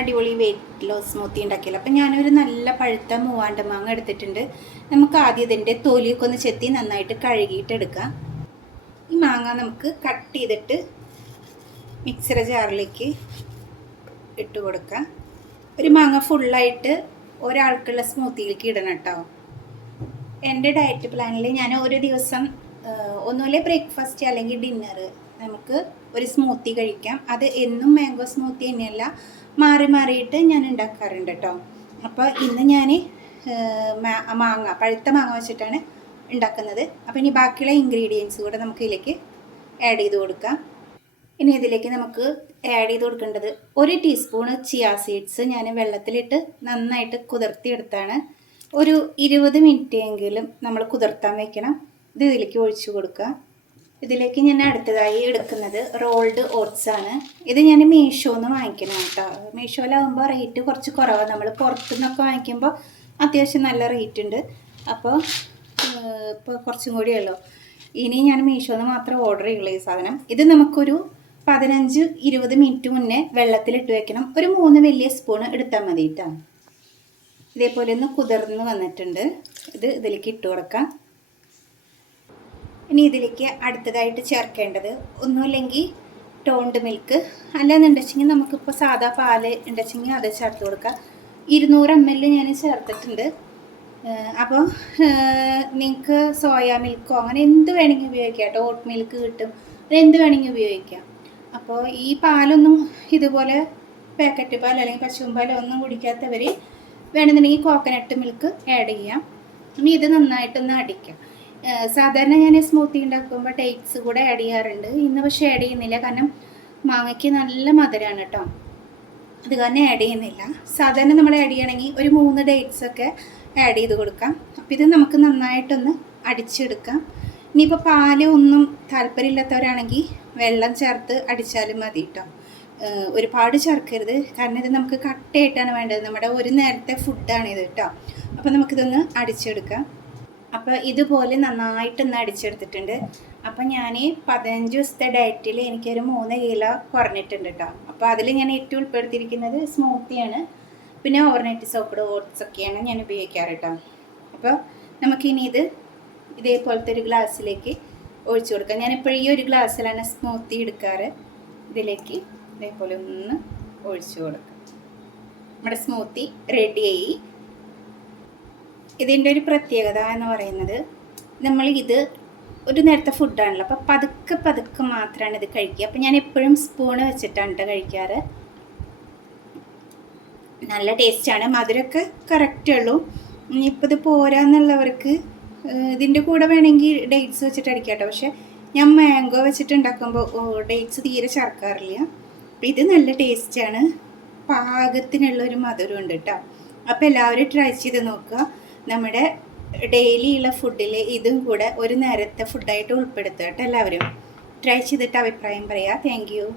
അടിപൊളി weight loss smoothie ഉണ്ടാക്കിയല്ലോ. അപ്പം ഞാനൊരു നല്ല പഴുത്ത മൂവാണ്ട മാങ്ങ എടുത്തിട്ടുണ്ട്. നമുക്ക് ആദ്യം ഇതിൻ്റെ തൊലിയൊക്കെ ഒന്ന് ചെത്തി നന്നായിട്ട് കഴുകിയിട്ട് എടുക്കാം. ഈ മാങ്ങ നമുക്ക് കട്ട് ചെയ്തിട്ട് മിക്സിയുടെ ജാറിലേക്ക് ഇട്ട് കൊടുക്കാം. ഒരു മാങ്ങ ഫുള്ളായിട്ട് ഒരാൾക്കുള്ള സ്മൂത്തിയിലേക്ക് ഇടണം കേട്ടോ. എൻ്റെ ഡയറ്റ് പ്ലാനിൽ ഞാൻ ഒരു ദിവസം ഒന്നുമില്ല ബ്രേക്ക്ഫാസ്റ്റ് അല്ലെങ്കിൽ ഡിന്നർ നമുക്ക് ഒരു സ്മൂത്തി കഴിക്കാം. അത് എന്നും മാംഗോ സ്മൂത്തി തന്നെയല്ല, മാറി മാറിയിട്ട് ഞാൻ ഉണ്ടാക്കാറുണ്ട് കേട്ടോ. അപ്പോൾ ഇന്ന് ഞാൻ പഴുത്ത മാങ്ങ വെച്ചിട്ടാണ് ഉണ്ടാക്കുന്നത്. അപ്പോൾ ഇനി ബാക്കിയുള്ള ഇൻഗ്രീഡിയൻസ് കൂടെ നമുക്ക് ഇതിലേക്ക് ആഡ് ചെയ്ത് കൊടുക്കാം. ഇനി ഇതിലേക്ക് നമുക്ക് ആഡ് ചെയ്ത് കൊടുക്കേണ്ടത് 1 ടീസ്പൂണ് ചിയാ സീഡ്സ് ഞാൻ വെള്ളത്തിലിട്ട് നന്നായിട്ട് കുതിർത്തിയെടുത്താണ്. ഒരു 20 മിനിറ്റ് എങ്കിലും നമ്മൾ കുതിർത്താൻ വയ്ക്കണം. ഇത് ഇതിലേക്ക് ഒഴിച്ചു കൊടുക്കുക. ഇതിലേക്ക് ഞാൻ അടുത്തതായി എടുക്കുന്നത് റോൾഡ് ഓട്സ് ആണ്. ഇത് ഞാൻ മീഷോന്ന് വാങ്ങിക്കണം കേട്ടോ. മീഷോയിലാകുമ്പോൾ റേറ്റ് കുറച്ച് കുറവാണ്. നമ്മൾ പുറത്തുനിന്നൊക്കെ വാങ്ങിക്കുമ്പോൾ അത്യാവശ്യം നല്ല റേറ്റ് ഉണ്ട്. അപ്പോൾ ഇപ്പോൾ കുറച്ചും കൂടിയല്ലോ. ഇനി ഞാൻ മീഷോന്ന് മാത്രം ഓർഡർ ചെയ്യുള്ളൂ ഈ സാധനം. ഇത് നമുക്കൊരു 15-20 മിനിറ്റ് മുന്നേ വെള്ളത്തിലിട്ട് വെക്കണം. ഒരു 3 വലിയ സ്പൂൺ എടുത്താൽ മതി കേട്ടോ. ഇതേപോലെ ഒന്ന് കുതിർന്ന് വന്നിട്ടുണ്ട്. ഇത് ഇതിലേക്ക് ഇട്ട് കൊടുക്കാം. ഇനി ഇതിലേക്ക് അടുത്തതായിട്ട് ചേർക്കേണ്ടത് ഒന്നുമില്ലെങ്കിൽ ടോണ്ട് മിൽക്ക്, അല്ലാന്നുണ്ടെങ്കിൽ നമുക്കിപ്പോൾ സാധാ പാല് ഉണ്ടെങ്കിൽ അത് ചേർത്ത് കൊടുക്കാം. 200 ml ഞാൻ ചേർത്തിട്ടുണ്ട്. അപ്പോൾ നിങ്ങൾക്ക് സോയാ മിൽക്കോ അങ്ങനെ എന്ത് വേണമെങ്കിൽ ഉപയോഗിക്കാം കേട്ടോ. ഓട്ട് മിൽക്ക് കിട്ടും, എന്ത് വേണമെങ്കിൽ ഉപയോഗിക്കാം. അപ്പോൾ ഈ പാലൊന്നും ഇതുപോലെ പാക്കറ്റ് പാൽ അല്ലെങ്കിൽ പശുവും പാലോ ഒന്നും കുടിക്കാത്തവർ വേണമെന്നുണ്ടെങ്കിൽ കോക്കനട്ട് മിൽക്ക് ആഡ് ചെയ്യാം. ഇനി ഇത് നന്നായിട്ടൊന്ന് അടിക്കാം. സാധാരണ ഞാൻ സ്മൂത്തി ഉണ്ടാക്കുമ്പോൾ ഡേറ്റ്സ് കൂടെ ആഡ് ചെയ്യാറുണ്ട്. ഇന്ന് പക്ഷേ ആഡ് ചെയ്യുന്നില്ല, കാരണം മാങ്ങയ്ക്ക് നല്ല മധുരമാണ് കേട്ടോ. അത് കാരണം ആഡ് ചെയ്യുന്നില്ല. സാധാരണ നമ്മൾ ആഡ് ചെയ്യണമെങ്കിൽ ഒരു 3 ഡേറ്റ്സ് ഒക്കെ ആഡ് ചെയ്ത് കൊടുക്കാം. അപ്പോൾ ഇത് നമുക്ക് നന്നായിട്ടൊന്ന് അടിച്ചെടുക്കാം. ഇനിയിപ്പോൾ പാല് ഒന്നും താല്പര്യമില്ലാത്തവരാണെങ്കിൽ വെള്ളം ചേർത്ത് അടിച്ചാലും മതി കേട്ടോ. ഒരുപാട് ചേർക്കരുത്, കാരണം ഇത് നമുക്ക് കട്ടയായിട്ടാണ് വേണ്ടത്. നമ്മുടെ ഒരു നേരത്തെ ഫുഡാണിത് കേട്ടോ. അപ്പോൾ നമുക്കിതൊന്ന് അടിച്ചെടുക്കാം. അപ്പോൾ ഇതുപോലെ നന്നായിട്ടൊന്ന് അടിച്ചെടുത്തിട്ടുണ്ട്. അപ്പോൾ ഞാൻ 15 ദിവസത്തെ ഡയറ്റിൽ എനിക്കൊരു 3 കിലോ കുറഞ്ഞിട്ടുണ്ട് കേട്ടോ. അപ്പോൾ അതിൽ ഞാൻ ഏറ്റവും ഉൾപ്പെടുത്തിയിരിക്കുന്നത് സ്മൂത്തിയാണ്, പിന്നെ ഓവർനൈറ്റ് സോക്ക്ഡ് ഓട്സ് ഒക്കെയാണ് ഞാൻ ഉപയോഗിക്കാറ് കേട്ടോ. അപ്പോൾ നമുക്കിനി ഇതേപോലത്തെ ഒരു ഗ്ലാസ്സിലേക്ക് ഒഴിച്ചു കൊടുക്കാം. ഞാനിപ്പോൾ ഈ ഒരു ഗ്ലാസ്സിലാണ് സ്മൂത്തി എടുക്കാറ്. ഇതിലേക്ക് ഇതേപോലെ ഒന്ന് ഒഴിച്ചു കൊടുക്കാം. നമ്മുടെ സ്മൂത്തി റെഡിയായി. ഇതിൻ്റെ ഒരു പ്രത്യേകത എന്ന് പറയുന്നത്, ഇത് ഒരു നേരത്തെ ഫുഡാണല്ലോ, അപ്പോൾ പതുക്കെ മാത്രമാണ് ഇത് കഴിക്കുക. അപ്പോൾ ഞാൻ എപ്പോഴും സ്പൂണ് വെച്ചിട്ടാണ് കേട്ടോ കഴിക്കാറ്. നല്ല ടേസ്റ്റാണ്, മധുരമൊക്കെ കറക്റ്റേ ഉള്ളൂ. ഇനിയിപ്പോൾ ഇത് പോരാന്നുള്ളവർക്ക് ഇതിൻ്റെ കൂടെ വേണമെങ്കിൽ ഡേറ്റ്സ് വെച്ചിട്ട് അടിക്കാം കേട്ടോ. പക്ഷേ ഞാൻ മാംഗോ വെച്ചിട്ട് ഉണ്ടാക്കുമ്പോൾ ഡേറ്റ്സ് തീരെ ചേർക്കാറില്ല. അപ്പോൾ ഇത് നല്ല ടേസ്റ്റാണ്, പാകത്തിനുള്ളൊരു മധുരമുണ്ട് കേട്ടോ. അപ്പോൾ എല്ലാവരും ട്രൈ ചെയ്ത് നോക്കുക. നമ്മുടെ ഡെയിലി ഉള്ള ഫുഡിൽ ഇതും കൂടെ ഒരു നേരത്തെ ഫുഡായിട്ട് ഉൾപ്പെടുത്തുക കേട്ടോ. എല്ലാവരും ട്രൈ ചെയ്തിട്ട് അഭിപ്രായം പറയുക. Thank you.